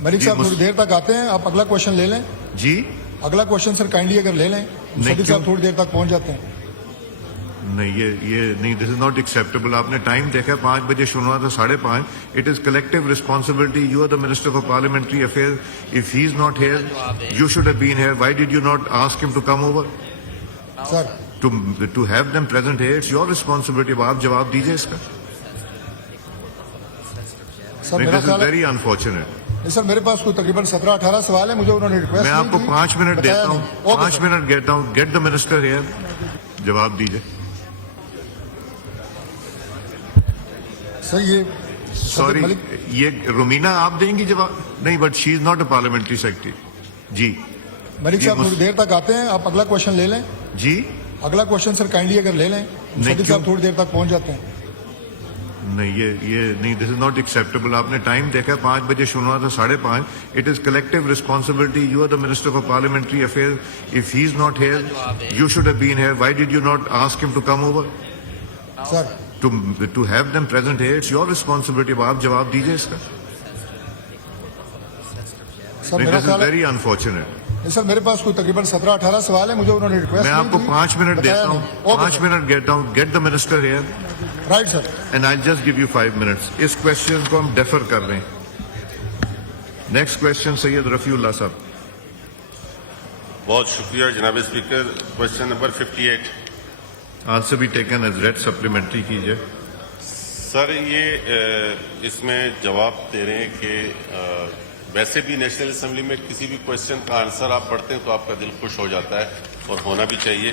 मलिक साहब थोड़ी देर तक आते हैं, आप अगला क्वेश्चन ले लें। जी अगला क्वेश्चन सर काइंडली अगर ले लें, सदी साहब थोड़ी देर तक पहुंच जाते हैं। नहीं, ये नहीं, दिस इज नॉट एक्सेप्टेबल। आपने टाइम देखा, 5 बजे शुरू हुआ था, 5:30। It is collective responsibility. You are the minister for parliamentary affair. If he is not here, you should have been here. Why did you not ask him to come over? Sir to have them present here, it's your responsibility. अब आप जवाब दीजिए इसका। Sir मेरा this is ख्याल है, very unfortunate. नहीं sir मेरे पास कोई तकरीबन 17-18 सवाल है, मुझे उन्होंने रिक्वेस्ट मैं आपको 5 मिनट देता हूँ, 5 मिनट देता हूँ। गेट द मिनिस्टर हियर, जवाब दीजिए। सर ये सॉरी, ये रुमीना आप देंगी जवाब? नहीं, but she is not a parliamentary secretary. जी मलिक साहब थोड़ी देर तक आते हैं, आप अगला क्वेश्चन ले लें। जी, अगला क्वेश्चन सर काइंडली अगर ले लें, सदी साहब थोड़ी देर तक पहुंच जाते हैं। नहीं, ये नहीं, दिस इज नॉट एक्सेप्टेबल। आपने टाइम देखा, 5 बजे शुरू हुआ था, 5:30। It is collective responsibility. You are the minister for parliamentary affair. If he is not here, you should have been here. Why did you not ask him to come over? Sir to have them present here, it's your responsibility. अब आप जवाब दीजिए इसका। Sir नहीं, मेरा this is ख्याल है, very unfortunate. नहीं सर मेरे पास कोई तकरीबन 17-18 सवाल है, मुझे उन्होंने रिक्वेस्ट मैं आपको 5 मिनट देता हूँ, 5 मिनट देता हूँ। Get the minister here right sir. And I just give you 5 minutes. इस क्वेश्चन को हम डेफर कर रहे हैं। नेक्स्ट क्वेश्चन सैयद रफीउल्लाह साहब। बहुत शुक्रिया जनाब स्पीकर। Question number 58। आंसर भी टेकन एज रेड, सप्लीमेंट्री कीजिए। सर ये इसमें जवाब दे रहे हैं कि वैसे भी नेशनल असेंबली में किसी भी क्वेश्चन का आंसर आप पढ़ते हैं तो आपका दिल खुश हो जाता है, और होना भी चाहिए।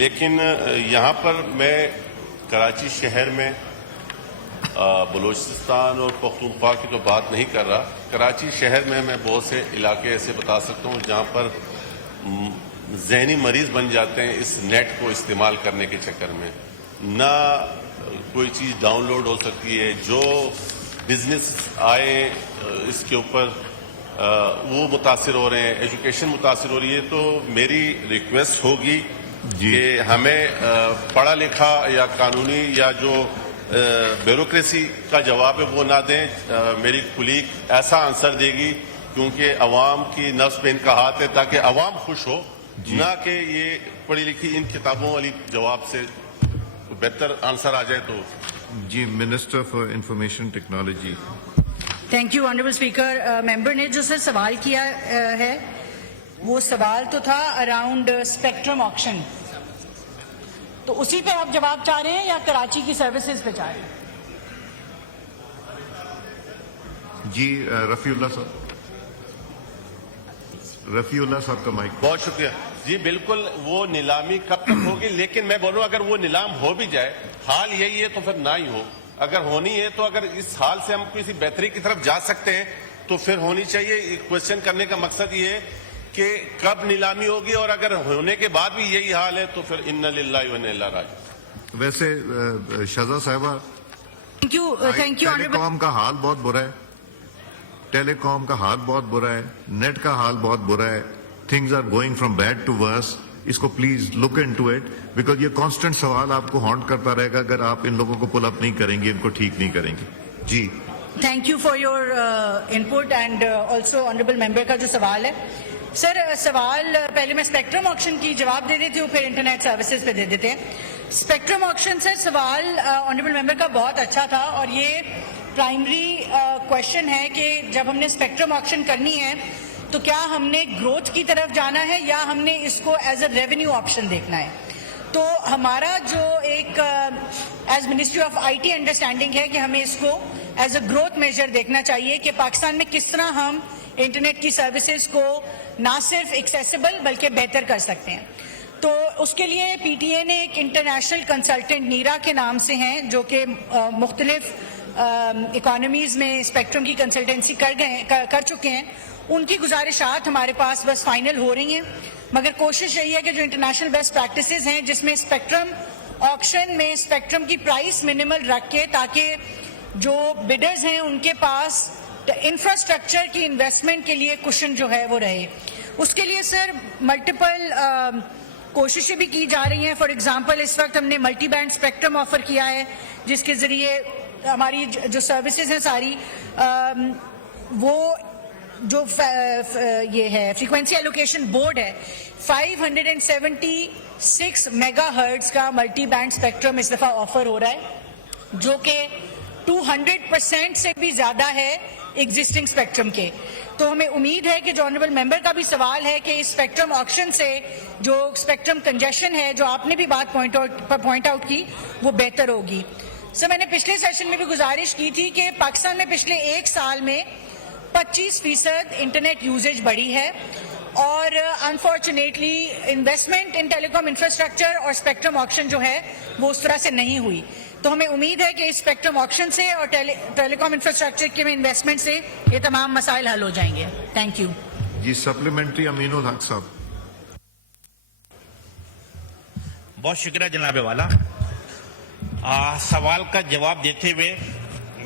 लेकिन यहाँ पर मैं कराची शहर में बलूचिस्तान और पख्तूनख्वा की तो बात नहीं कर रहा। कराची शहर में मैं बहुत से इलाके ऐसे बता सकता हूँ जहाँ पर ज़हनी मरीज बन जाते हैं इस नेट को इस्तेमाल करने के चक्कर में। ना कोई चीज़ डाउनलोड हो सकती है, जो बिजनेस आए इसके ऊपर वो मुतासिर हो रहे हैं, एजुकेशन मुतासिर हो रही है। तो मेरी रिक्वेस्ट होगी कि हमें पढ़ा लिखा या कानूनी या जो ब्यूरोक्रेसी का जवाब है वो ना दें। मेरी कुलीग ऐसा आंसर देगी क्योंकि अवाम की नफ्स पे इनका हाथ है, ताकि अवाम खुश हो, ना कि ये पढ़ी लिखी इन किताबों वाली जवाब से बेहतर आंसर आ जाए। तो जी, minister for information technology. Thank you honourable speaker. Member ने जो सर सवाल किया है वो सवाल तो था अराउंड स्पेक्ट्रम ऑक्शन, तो उसी पे आप जवाब चाह रहे हैं या कराची की सर्विसेज पे चाह रहे हैं? जी रफीउल्लाह साहब, रफीउल्लाह साहब का माइक। बहुत शुक्रिया जी। बिल्कुल, वो नीलामी कब तक होगी, लेकिन मैं बोलूं अगर वो नीलाम हो भी जाए, हाल यही है तो फिर ना ही हो। अगर होनी है तो अगर इस हाल से हम किसी बेहतरी की तरफ जा सकते हैं तो फिर होनी चाहिए। क्वेश्चन करने का मकसद ये है कि कब नीलामी होगी, और अगर होने के बाद भी यही हाल है तो फिर इन्ना लिल्लाहि व इन्ना इलैहि राजिऊन। वैसे शजा साहबा, थैंक यू ऑनरेबल। टेलीकॉम का हाल बहुत बुरा है, टेलीकॉम का हाल बहुत बुरा है, नेट का हाल बहुत बुरा है। Things are going from bad to worse. इसको please look into it, because ये कांस्टेंट सवाल आपको हॉन्ट करता रहेगा अगर आप इन लोगों को पुल अप नहीं करेंगे, इनको ठीक नहीं करेंगे। जी thank you for your input and also honourable member का जो सवाल है सर, सवाल पहले मैं स्पेक्ट्रम ऑक्शन की जवाब दे देती हूँ, फिर इंटरनेट सर्विसेज पे दे देते हैं। स्पेक्ट्रम ऑक्शन सर, सवाल ऑनरेबल मेंबर का बहुत अच्छा था, और ये प्राइमरी क्वेश्चन है कि जब हमने स्पेक्ट्रम ऑक्शन करनी है तो क्या हमने ग्रोथ की तरफ जाना है या हमने इसको एज अ रेवेन्यू ऑप्शन देखना है। तो हमारा जो एक as ministry of IT understanding है कि हमें इसको एज अ ग्रोथ मेजर देखना चाहिए कि पाकिस्तान में किस तरह हम इंटरनेट की सर्विसेज को ना सिर्फ एक्सेसिबल बल्कि बेहतर कर सकते हैं। तो उसके लिए पीटीए ने एक इंटरनेशनल कंसल्टेंट नीरा के नाम से हैं, जो कि मुख्तलिफ इकोनॉमीज में स्पेक्ट्रम की कंसल्टेंसी कर चुके हैं। उनकी गुजारिशात हमारे पास बस फाइनल हो रही हैं, मगर कोशिश यही है कि जो इंटरनेशनल बेस्ट प्रैक्टिसेस हैं जिसमें स्पेक्ट्रम ऑक्शन में स्पेक्ट्रम की प्राइस मिनिमल रख के, ताकि जो बिडर्स हैं उनके पास इंफ्रास्ट्रक्चर की इन्वेस्टमेंट के लिए कुशन जो है वो रहे। उसके लिए सर मल्टीपल कोशिशें भी की जा रही हैं। फॉर एग्जांपल इस वक्त हमने मल्टी बैंड स्पेक्ट्रम ऑफर किया है, जिसके जरिए हमारी जो सर्विसेज हैं सारी वो جو یہ ہے فریکوینسی ایلوکیشن بورڈ ہے 576 میگا ہرٹز کا ملٹی بینڈ اسپیکٹرم اس دفعہ آفر ہو رہا ہے جو کہ 200% سے بھی زیادہ ہے ایگزسٹنگ اسپیکٹرم کے. تو ہمیں امید ہے کہ جو آنریبل ممبر کا بھی سوال ہے کہ اس اسپیکٹرم آکشن سے جو اسپیکٹرم کنجیشن ہے جو آپ نے بھی بات پوائنٹ آؤٹ کی وہ بہتر ہوگی. سر میں نے پچھلے سیشن میں بھی گزارش کی تھی کہ پاکستان میں پچھلے ایک سال میں 25% انٹرنیٹ یوزیج بڑھی ہے اور unfortunately investment in telecom infrastructure اور اسپیکٹرم آکشن جو ہے وہ اس طرح سے نہیں ہوئی. تو ہمیں امید ہے کہ اس اسپیکٹرم آکشن سے اور ٹیلی کام انفراسٹرکچر کے انویسٹمنٹ سے یہ تمام مسائل حل ہو جائیں گے. Thank you. جی سپلیمنٹری امین الحق صاحب. بہت شکریہ جناب والا. سوال کا جواب دیتے ہوئے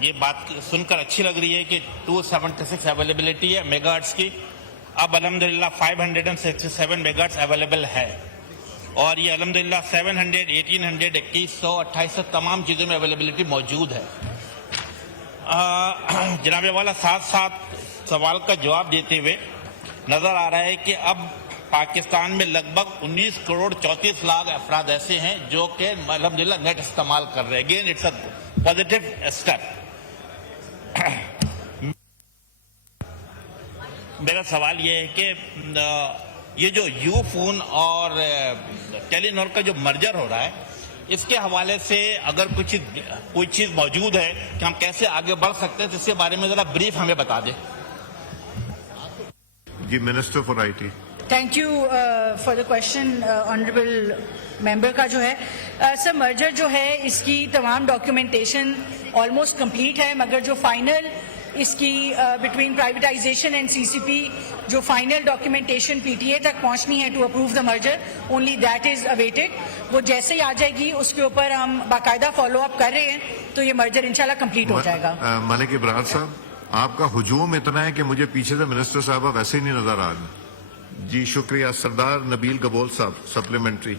یہ بات سن کر اچھی لگ رہی ہے کہ 276 اویلیبلٹی ہے میگا ہرٹز کی. اب الحمدللہ 567 میگا ہرٹز اویلیبل ہے اور یہ الحمدللہ 700 1800 2100 2800 تمام چیزوں میں اویلیبلٹی موجود ہے. جناب والا ساتھ ساتھ سوال کا جواب دیتے ہوئے نظر آ رہا ہے کہ اب پاکستان میں لگ بھگ 19 کروڑ 34 لاکھ افراد ایسے ہیں جو کہ الحمدللہ نیٹ استعمال کر رہے ہیں. Again it's a positive step. میرا سوال یہ ہے کہ یہ جو یو فون اور ٹیلی نور کا جو مرجر ہو رہا ہے اس کے حوالے سے اگر کوئی چیز موجود ہے کہ ہم کیسے آگے بڑھ سکتے ہیں تو اس کے بارے میں ذرا بریف ہمیں بتا دیں. جی minister for I T. Thank you for the question honourable member کا جو ہے سر مرجر جو ہے اس کی تمام ڈاکیومنٹیشن آلموسٹ کمپلیٹ ہے مگر جو فائنل اس کی between privatisation and C C P جو final documentation P T A تک پہنچنی ہے to approve the merger only that is awaited. وہ جیسے ہی آ جائے گی اس کے اوپر ہم باقاعدہ فالو اپ کر رہے ہیں تو یہ مرجر انشاءاللہ کمپلیٹ ہو جائے گا. ملک ابرار صاحب آپ کا ہجوم اتنا ہے کہ مجھے پیچھے سے منسٹر صاحبہ ویسے ہی نہیں نظر آ رہے. جی شکریہ. سردار نبیل گبول صاحب سپلیمنٹری.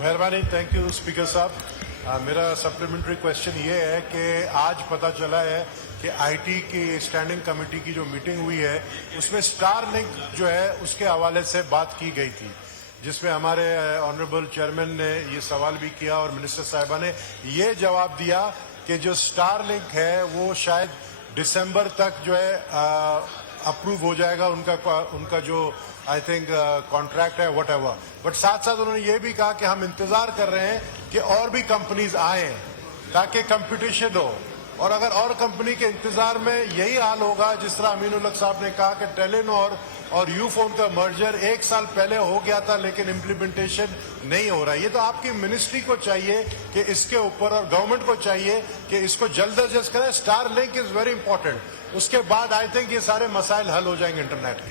مہربانی. تھینک یو اسپیکر صاحب. میرا سپلیمنٹری کوشچن یہ ہے کہ آج پتہ چلا ہے کہ آئی ٹی کی اسٹینڈنگ کمیٹی کی جو میٹنگ ہوئی ہے اس میں اسٹار لنک جو ہے اس کے حوالے سے بات کی گئی تھی جس میں ہمارے آنریبل چیئرمین نے یہ سوال بھی کیا اور منسٹر صاحبہ نے یہ جواب دیا کہ جو اسٹار لنک ہے وہ شاید دسمبر تک جو ہے اپروو ہو جائے گا ان کا جو آئی تھنک کانٹریکٹ ہے وٹ ایور. بٹ ساتھ ساتھ انہوں نے یہ بھی کہا کہ ہم انتظار کر رہے ہیں کہ اور بھی کمپنیز آئیں تاکہ کمپٹیشن ہو. اور اگر اور کمپنی کے انتظار میں یہی حال ہوگا جس طرح امین الحق صاحب نے کہا کہ ٹیلینور اور یو فون کا مرجر 1 سال پہلے ہو گیا تھا لیکن امپلیمنٹیشن نہیں ہو رہا ہے. یہ تو آپ کی منسٹری کو چاہیے کہ اس کے اوپر اور گورنمنٹ کو چاہیے کہ اس کو جلد از جلد کریں. Starlink is very important. اس کے بعد آئی تھنک یہ سارے مسائل حل ہو جائیں گے انٹرنیٹ کے.